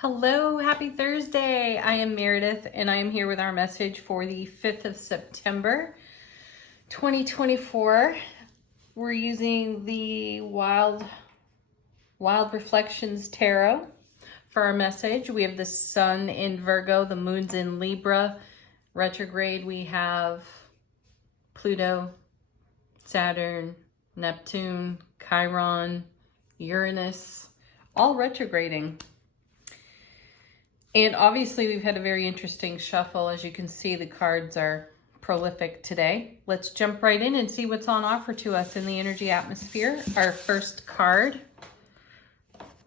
Hello, happy Thursday. I am Meredith and I am here with our message for the 5th of September, 2024. We're using the Wild Reflections Tarot for our message. We have the Sun in Virgo, the Moon's in Libra. Retrograde, we have Pluto, Saturn, Neptune, Chiron, Uranus, all retrograding. And obviously we've had a very interesting shuffle. As you can see, the cards are prolific today. Let's jump right in and see what's on offer to us in the energy atmosphere. Our first card,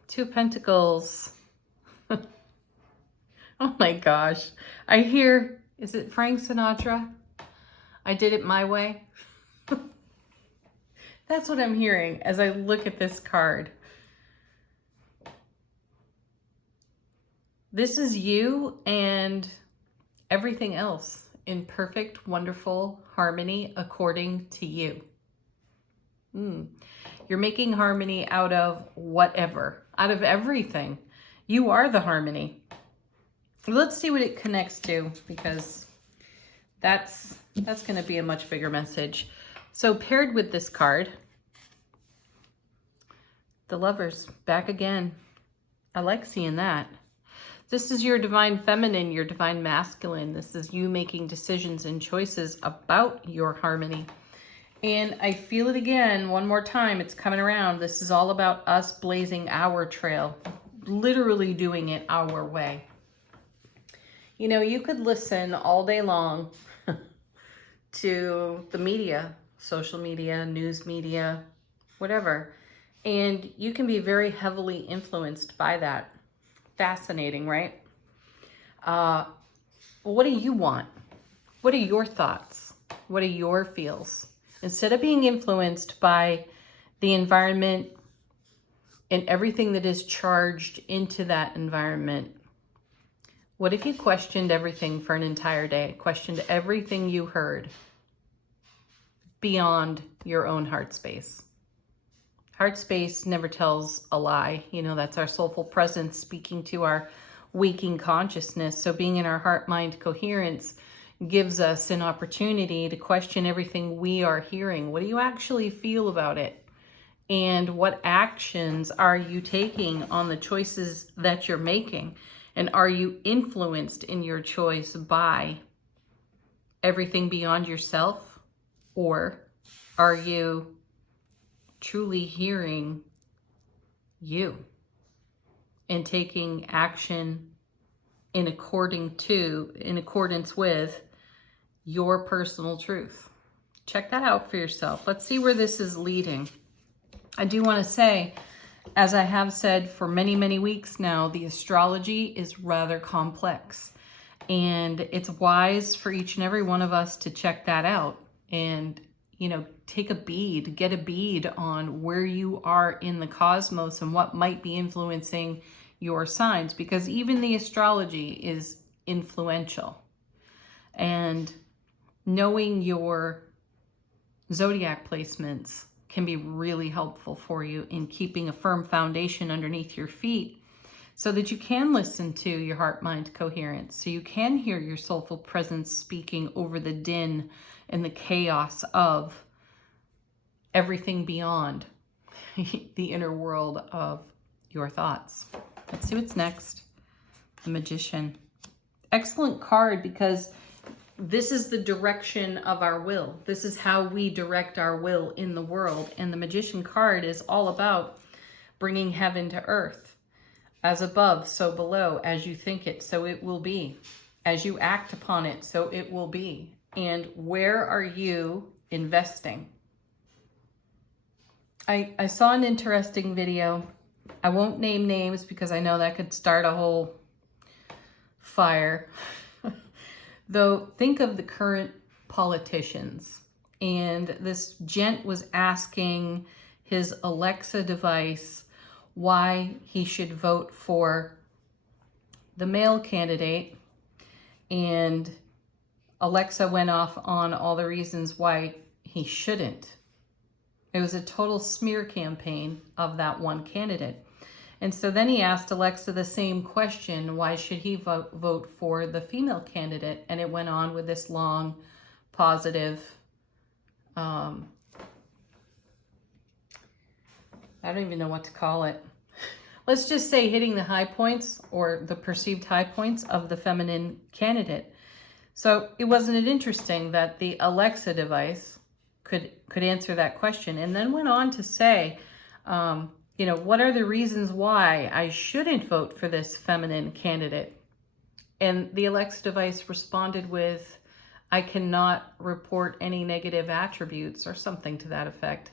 Two of Pentacles. Oh my gosh. I hear, is it Frank Sinatra? I did it my way. That's what I'm hearing as I look at this card. This is you and everything else in perfect, wonderful harmony according to you. You're making harmony out of whatever, out of everything. You are the harmony. Let's see what it connects to, because that's going to be a much bigger message. So paired with this card, the Lovers back again. I like seeing that. This is your divine feminine, your divine masculine. This is you making decisions and choices about your harmony. And I feel it again, one more time, it's coming around. This is all about us blazing our trail, literally doing it our way. You know, you could listen all day long to the media, social media, news media, whatever, and you can be very heavily influenced by that. Fascinating, right? What do you want? What are your thoughts? What are your feels? Instead of being influenced by the environment and everything that is charged into that environment, what if you questioned everything for an entire day? Questioned everything you heard beyond your own heart space? Heart space never tells a lie. You know, that's our soulful presence speaking to our waking consciousness. So being in our heart-mind coherence gives us an opportunity to question everything we are hearing. What do you actually feel about it? And what actions are you taking on the choices that you're making? And are you influenced in your choice by everything beyond yourself? Or are you truly hearing you and taking action in accordance with your personal truth? Check that out for yourself. Let's see where this is leading. I do want to say, as I have said for many, many weeks now, the astrology is rather complex, and it's wise for each and every one of us to check that out and, you know, take a bead, get a bead on where you are in the cosmos and what might be influencing your signs, because even the astrology is influential. And knowing your zodiac placements can be really helpful for you in keeping a firm foundation underneath your feet so that you can listen to your heart-mind coherence, so you can hear your soulful presence speaking over the din and the chaos of everything beyond the inner world of your thoughts. Let's see what's next. The Magician. Excellent card, because this is the direction of our will. This is how we direct our will in the world. And the Magician card is all about bringing heaven to earth. As above, so below. As you think it, so it will be. As you act upon it, so it will be. And where are you investing? I saw an interesting video. I won't name names because I know that could start a whole fire. Though, think of the current politicians. And this gent was asking his Alexa device why he should vote for the male candidate. And Alexa went off on all the reasons why he shouldn't. It was a total smear campaign of that one candidate. And so then he asked Alexa the same question, why should he vote for the female candidate? And it went on with this long, positive, I don't even know what to call it. Let's just say hitting the high points or the perceived high points of the feminine candidate. So wasn't it interesting that the Alexa device could answer that question, and then went on to say, what are the reasons why I shouldn't vote for this feminine candidate? And the Alexa device responded with, I cannot report any negative attributes or something to that effect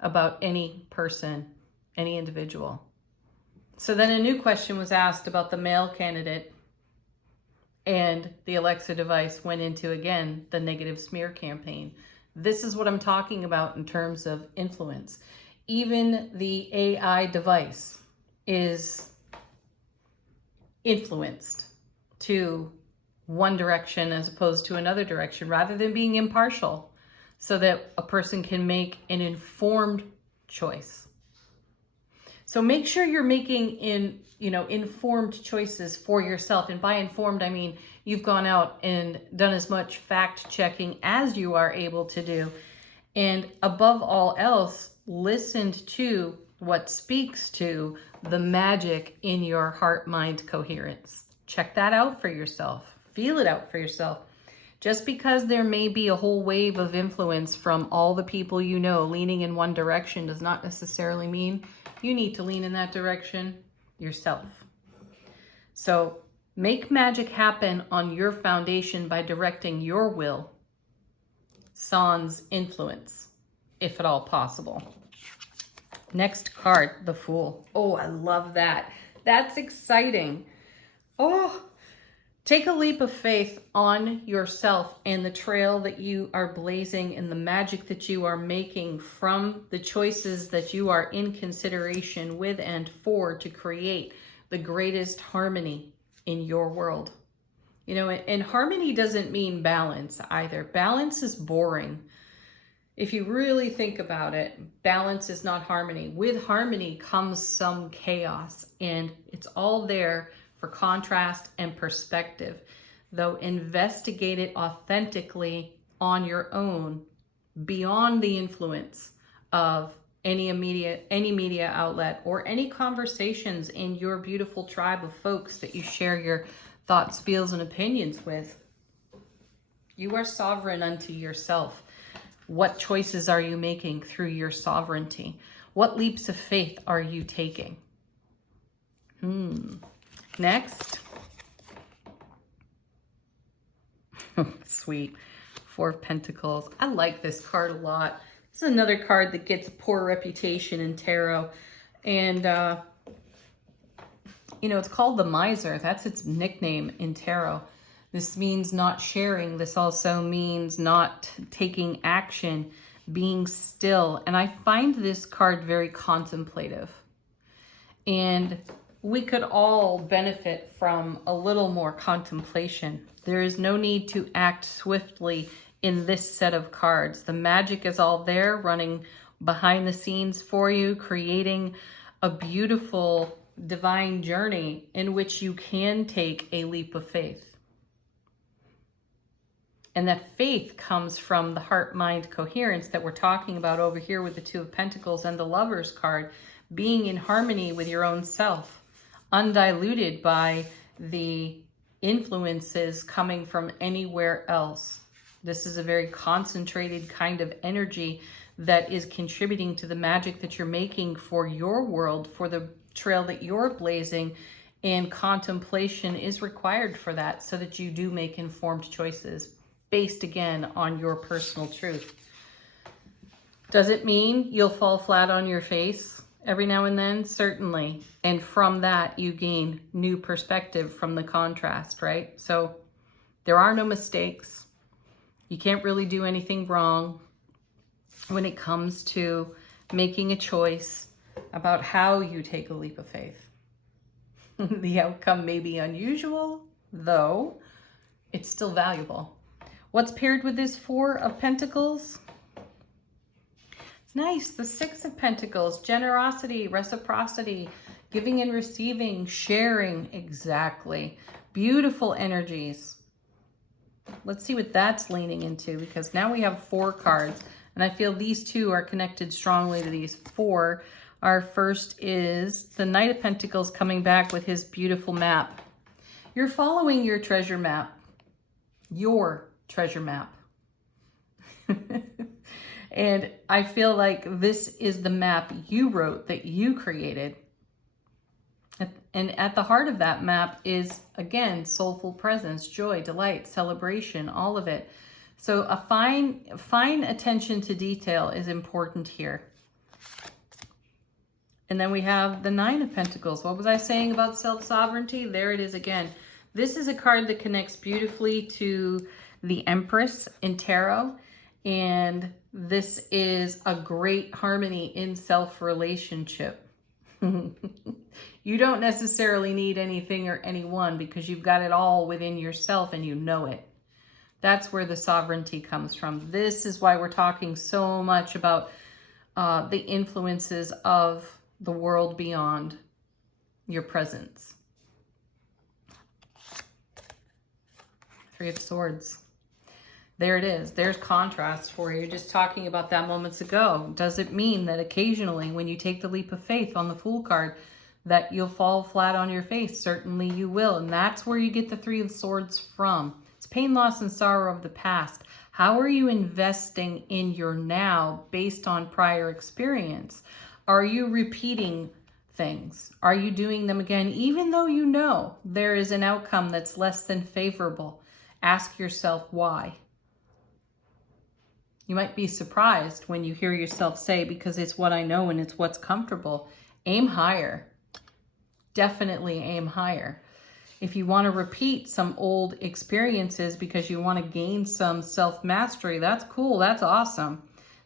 about any person, any individual. So then a new question was asked about the male candidate, and the Alexa device went into, again, the negative smear campaign. This is what I'm talking about in terms of influence. Even the AI device is influenced to one direction as opposed to another direction, rather than being impartial, so that a person can make an informed choice. So make sure you're making informed choices for yourself. And by informed, I mean you've gone out and done as much fact checking as you are able to do. And above all else, listened to what speaks to the magic in your heart-mind coherence. Check that out for yourself. Feel it out for yourself. Just because there may be a whole wave of influence from all the people you know leaning in one direction does not necessarily mean you need to lean in that direction yourself. So make magic happen on your foundation by directing your will, sans influence, if at all possible. Next card, the Fool. Oh, I love that. That's exciting. Oh, take a leap of faith on yourself and the trail that you are blazing and the magic that you are making from the choices that you are in consideration with and for to create the greatest harmony in your world. And harmony doesn't mean balance either. Balance is boring. If you really think about it, balance is not harmony. With harmony comes some chaos, and it's all there for contrast and perspective. Though investigate it authentically on your own, beyond the influence of any media outlet or any conversations in your beautiful tribe of folks that you share your thoughts, feels, and opinions with. You are sovereign unto yourself. What choices are you making through your sovereignty? What leaps of faith are you taking? Next. Sweet. Four of Pentacles. I like this card a lot. This is another card that gets a poor reputation in tarot. And, it's called the Miser. That's its nickname in tarot. This means not sharing. This also means not taking action, being still. And I find this card very contemplative. And we could all benefit from a little more contemplation. There is no need to act swiftly in this set of cards. The magic is all there, running behind the scenes for you, creating a beautiful divine journey in which you can take a leap of faith. And that faith comes from the heart-mind coherence that we're talking about over here with the Two of Pentacles and the Lover's card, being in harmony with your own self, undiluted by the influences coming from anywhere else. This is a very concentrated kind of energy that is contributing to the magic that you're making for your world, for the trail that you're blazing, and contemplation is required for that so that you do make informed choices based again on your personal truth. Does it mean you'll fall flat on your face every now and then? Certainly. And from that, you gain new perspective from the contrast, right? So there are no mistakes. You can't really do anything wrong when it comes to making a choice about how you take a leap of faith. The outcome may be unusual, though it's still valuable. What's paired with this Four of Pentacles? It's nice. The Six of Pentacles, generosity, reciprocity, Giving and receiving, sharing, exactly. Beautiful energies. Let's see what that's leaning into, because now we have 4 cards, and I feel these 2 are connected strongly to these 4. Our first is the Knight of Pentacles coming back with his beautiful map. You're following your treasure map. Your treasure map. And I feel like this is the map you wrote, that you created. And at the heart of that map is, again, soulful presence, joy, delight, celebration, all of it. So a fine attention to detail is important here. And then we have the 9 of Pentacles. What was I saying about self-sovereignty? There it is again. This is a card that connects beautifully to the Empress in Tarot. And this is a great harmony in self-relationship. You don't necessarily need anything or anyone, because you've got it all within yourself and you know it. That's where the sovereignty comes from. This is why we're talking so much about the influences of the world beyond your presence. 3 of Swords. There it is. There's contrast for you. Just talking about that moments ago. Does it mean that occasionally when you take the leap of faith on the Fool card that you'll fall flat on your face? Certainly you will. And that's where you get the 3 of Swords from. It's pain, loss, and sorrow of the past. How are you investing in your now based on prior experience? Are you repeating things? Are you doing them again, even though you know there is an outcome that's less than favorable? Ask yourself why. You might be surprised when you hear yourself say, because it's what I know and it's what's comfortable. Aim higher. Definitely aim higher. If you want to repeat some old experiences because you want to gain some self-mastery, that's cool. That's awesome.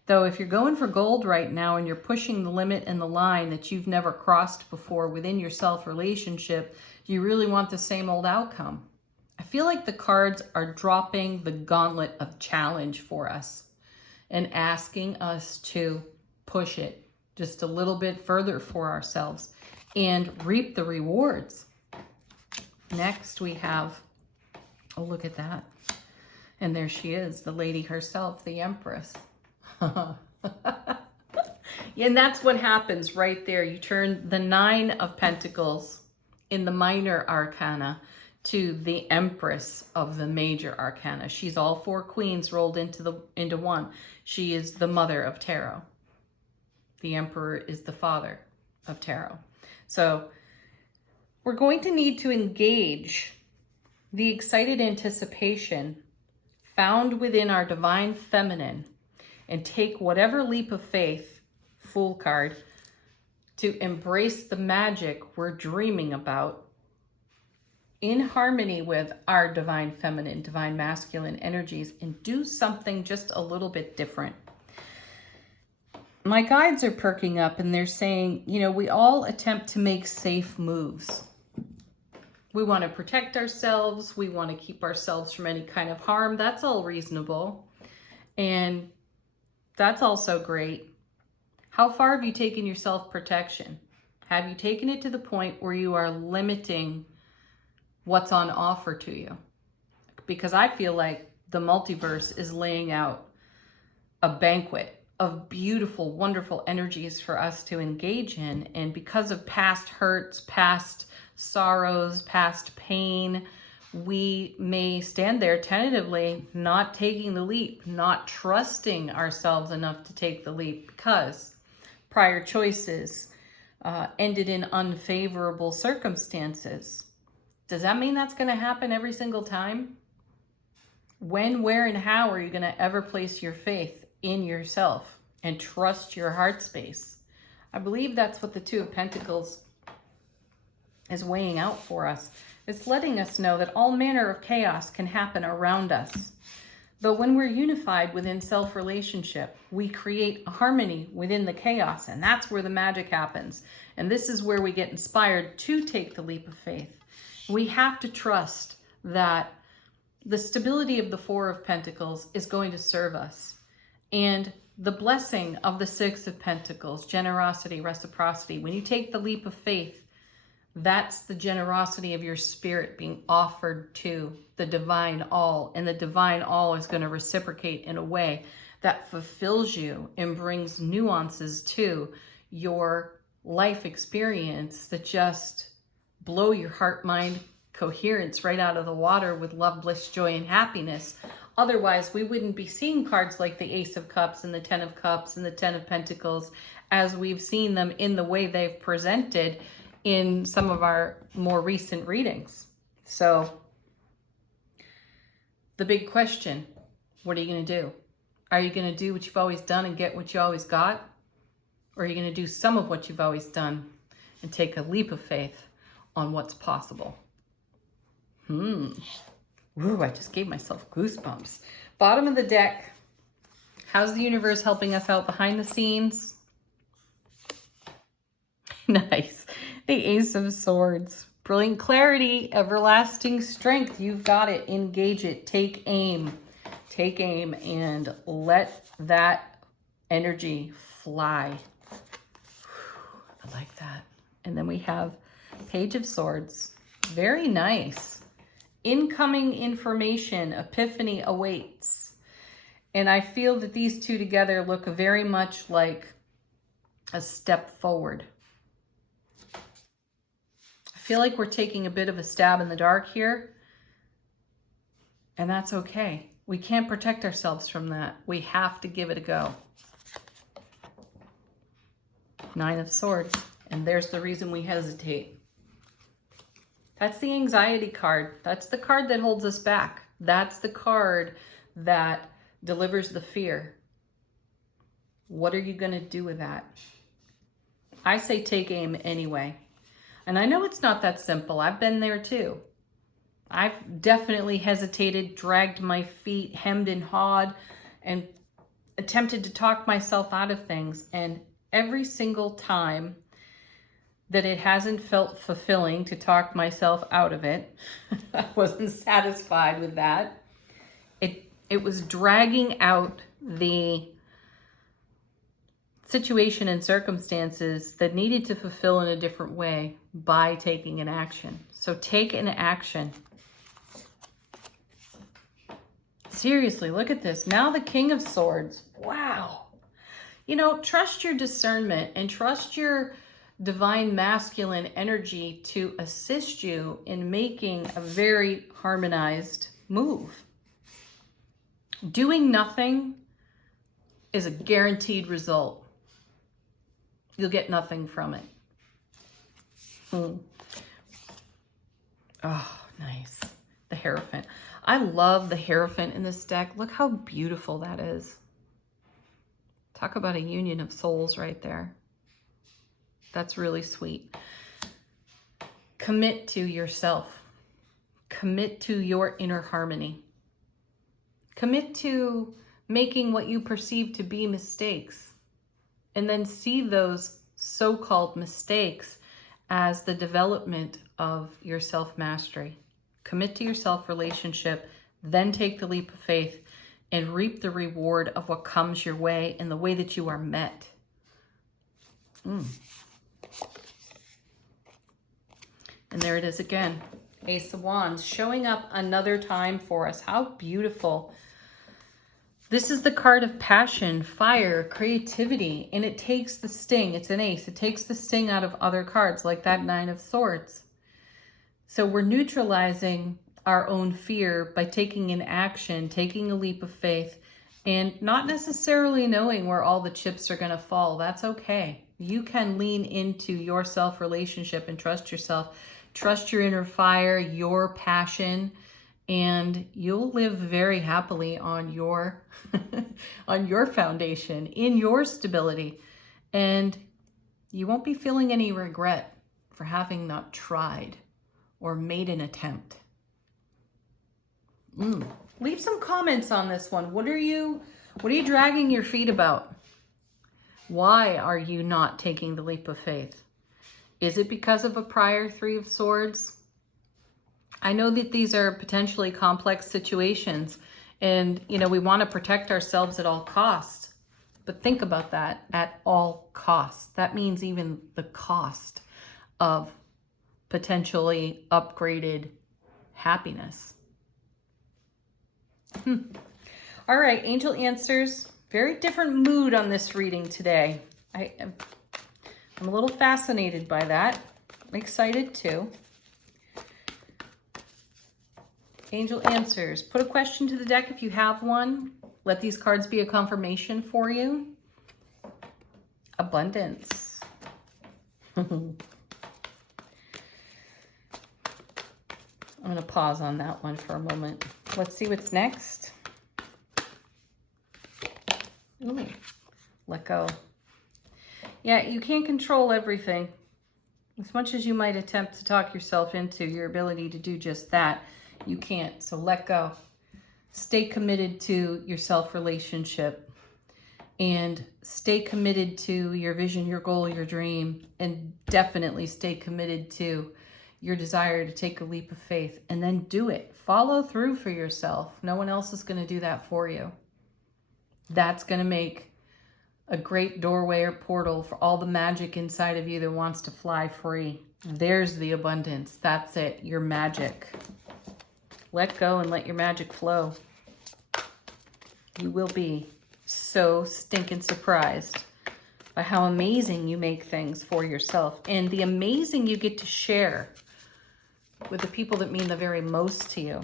Though if you're going for gold right now and you're pushing the limit and the line that you've never crossed before within your self-relationship, do you really want the same old outcome? I feel like the cards are dropping the gauntlet of challenge for us and asking us to push it just a little bit further for ourselves and reap the rewards. Next we have, oh, look at that. And there she is, the lady herself, the Empress. And that's what happens right there. You turn the 9 of Pentacles in the minor arcana to the Empress of the major arcana. She's all 4 queens rolled into one. She is the mother of tarot. The Emperor is the father of tarot. So we're going to need to engage the excited anticipation found within our divine feminine and take whatever leap of faith, Fool card, to embrace the magic we're dreaming about in harmony with our divine feminine, divine masculine energies, and do something just a little bit different. My guides are perking up and they're saying, you know, we all attempt to make safe moves. We want to protect ourselves. We want to keep ourselves from any kind of harm. That's all reasonable. And that's also great. How far have you taken your self-protection? Have you taken it to the point where you are limiting what's on offer to you? Because I feel like the multiverse is laying out a banquet of beautiful, wonderful energies for us to engage in. And because of past hurts, past sorrows, past pain, we may stand there tentatively, not taking the leap, not trusting ourselves enough to take the leap because prior choices ended in unfavorable circumstances. Does that mean that's going to happen every single time? When, where, and how are you going to ever place your faith in yourself and trust your heart space? I believe that's what the 2 of Pentacles is weighing out for us. It's letting us know that all manner of chaos can happen around us. But when we're unified within self-relationship, we create a harmony within the chaos, and that's where the magic happens. And this is where we get inspired to take the leap of faith. We have to trust that the stability of the 4 of Pentacles is going to serve us. And the blessing of the 6 of Pentacles, generosity, reciprocity, when you take the leap of faith That's the generosity of your spirit being offered to the divine all. And the divine all is going to reciprocate in a way that fulfills you and brings nuances to your life experience that just blow your heart, mind, coherence right out of the water with love, bliss, joy, and happiness. Otherwise, we wouldn't be seeing cards like the Ace of Cups and the Ten of Cups and the Ten of Pentacles as we've seen them in the way they've presented in some of our more recent readings. So the big question, what are you going to do? Are you going to do what you've always done and get what you always got? Or are you going to do some of what you've always done and take a leap of faith on what's possible? Ooh, I just gave myself goosebumps. Bottom of the deck. How's the universe helping us out behind the scenes? Nice. The Ace of Swords. Brilliant clarity, everlasting strength. You've got it. Engage it. Take aim. Take aim and let that energy fly. I like that. And then we have Page of Swords. Very nice. Incoming information. Epiphany awaits. And I feel that these two together look very much like a step forward. I feel like we're taking a bit of a stab in the dark here. And that's okay. We can't protect ourselves from that. We have to give it a go. Nine of Swords. And there's the reason we hesitate. That's the anxiety card. That's the card that holds us back. That's the card that delivers the fear. What are you going to do with that? I say take aim anyway. And I know it's not that simple. I've been there too. I've definitely hesitated, dragged my feet, hemmed and hawed, and attempted to talk myself out of things. And every single time that it hasn't felt fulfilling to talk myself out of it, I wasn't satisfied with that. It was dragging out the situation and circumstances that needed to fulfill in a different way by taking an action. So take an action. Seriously, look at this. Now the King of Swords. Wow. You know, trust your discernment and trust your divine masculine energy to assist you in making a very harmonized move. Doing nothing is a guaranteed result. You'll get nothing from it. Oh, nice. The Hierophant. I love the Hierophant in this deck. Look how beautiful that is. Talk about a union of souls right there. That's really sweet. Commit to yourself. Commit to your inner harmony. Commit to making what you perceive to be mistakes. And then see those so-called mistakes as the development of your self-mastery. Commit to your self-relationship, then take the leap of faith and reap the reward of what comes your way and the way that you are met. And there it is again. Ace of Wands showing up another time for us. How beautiful. This is the card of passion, fire, creativity, and it takes the sting. It's an ace. It takes the sting out of other cards like that Nine of Swords. So we're neutralizing our own fear by taking an action, taking a leap of faith, and not necessarily knowing where all the chips are going to fall. That's okay. You can lean into your self-relationship and trust yourself. Trust your inner fire, your passion, and you'll live very happily on your on your foundation, in your stability. And you won't be feeling any regret for having not tried or made an attempt. Leave some comments on this one. What are you dragging your feet about? Why are you not taking the leap of faith? Is it because of a prior Three of Swords? I know that these are potentially complex situations and, you know, we want to protect ourselves at all costs. But think about that, at all costs. That means even the cost of potentially upgraded happiness. All right, angel answers. Very different mood on this reading today. I'm a little fascinated by that. I'm excited too. Angel answers. Put a question to the deck if you have one. Let these cards be a confirmation for you. Abundance. I'm going to pause on that one for a moment. Let's see what's next. Ooh, let go. Yeah, you can't control everything. As much as you might attempt to talk yourself into your ability to do just that, you can't. So let go. Stay committed to your self-relationship and stay committed to your vision, your goal, your dream, and definitely stay committed to your desire to take a leap of faith and then do it. Follow through for yourself. No one else is going to do that for you. That's going to make a great doorway or portal for all the magic inside of you that wants to fly free. There's the abundance. That's it. Your magic. Let go and let your magic flow. You will be so stinking surprised by how amazing you make things for yourself and the amazing you get to share with the people that mean the very most to you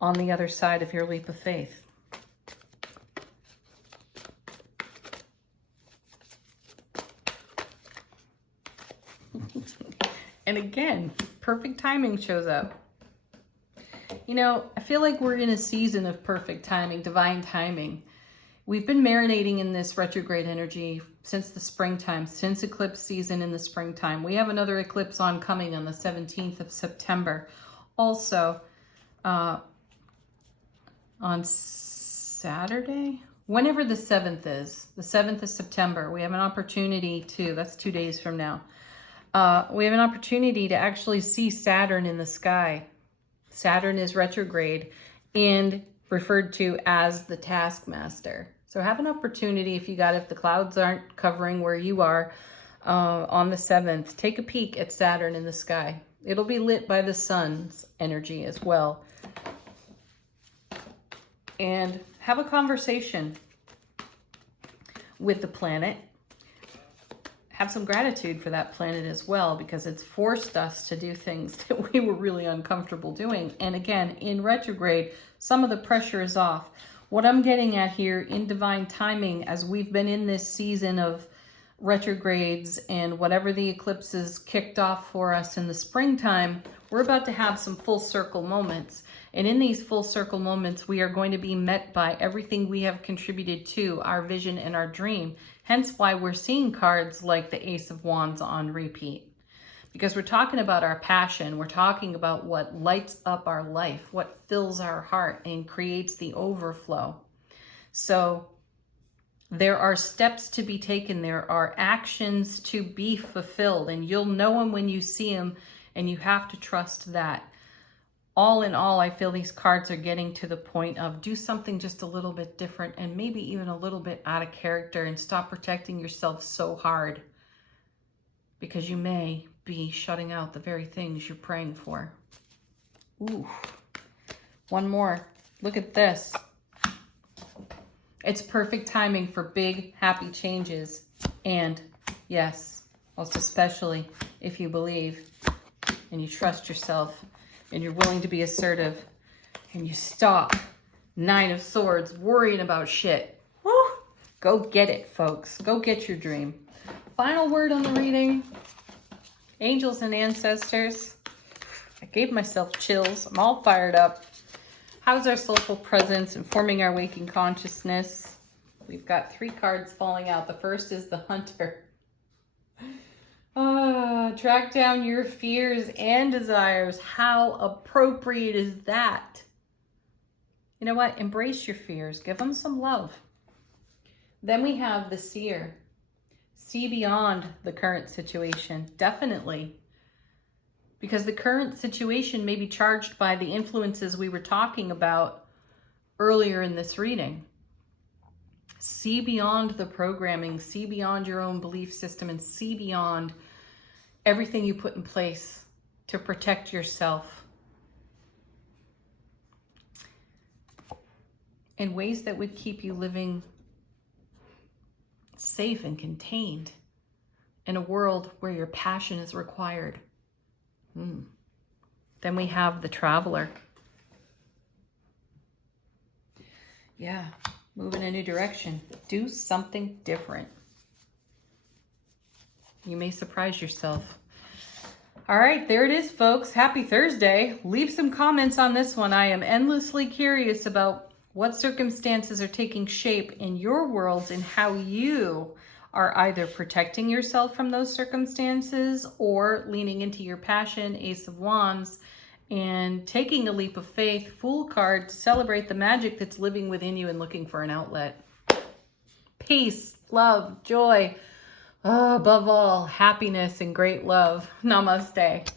on the other side of your leap of faith. And again, perfect timing shows up. You know, I feel like we're in a season of perfect timing, divine timing. We've been marinating in this retrograde energy since the springtime, since eclipse season in the springtime. We have another eclipse coming on the 17th of September. Also, on Saturday, whenever the 7th is, the 7th of September, we have an opportunity to, that's 2 days from now, we have an opportunity to actually see Saturn in the sky. Saturn is retrograde and referred to as the taskmaster. So have an opportunity if the clouds aren't covering where you are on the 7th, take a peek at Saturn in the sky. It'll be lit by the sun's energy as well. And have a conversation with the planet. Have some gratitude for that planet as well, because it's forced us to do things that we were really uncomfortable doing. And again, in retrograde, some of the pressure is off. What I'm getting at here in divine timing, as we've been in this season of retrogrades and whatever the eclipses kicked off for us in the springtime, we're about to have some full circle moments. And in these full circle moments, we are going to be met by everything we have contributed to our vision and our dream. Hence why we're seeing cards like the Ace of Wands on repeat. Because we're talking about our passion. We're talking about what lights up our life, what fills our heart and creates the overflow. So there are steps to be taken. There are actions to be fulfilled. And you'll know them when you see them. And you have to trust that. All in all, I feel these cards are getting to the point of do something just a little bit different and maybe even a little bit out of character and stop protecting yourself so hard, because you may be shutting out the very things you're praying for. Ooh, one more. Look at this. It's perfect timing for big, happy changes. And yes, most especially if you believe and you trust yourself and you're willing to be assertive, and you stop 9 of Swords worrying about shit. Woo! Go get it, folks. Go get your dream. Final word on the reading. Angels and ancestors. I gave myself chills. I'm all fired up. How's our soulful presence informing our waking consciousness? We've got 3 cards falling out. The first is the Hunter. Track down your fears and desires. How appropriate is that? You know what? Embrace your fears. Give them some love. Then we have the Seer. See beyond the current situation. Definitely. Because the current situation may be charged by the influences we were talking about earlier in this reading. See beyond the programming. See beyond your own belief system and see beyond everything you put in place to protect yourself in ways that would keep you living safe and contained in a world where your passion is required. Then we have the Traveler. Yeah, move in a new direction. Do something different. You may surprise yourself. All right, there it is, folks. Happy Thursday. Leave some comments on this one. I am endlessly curious about what circumstances are taking shape in your worlds and how you are either protecting yourself from those circumstances or leaning into your passion, Ace of Wands, and taking a leap of faith, Fool card, to celebrate the magic that's living within you and looking for an outlet. Peace, love, joy, above all, happiness and great love. Namaste.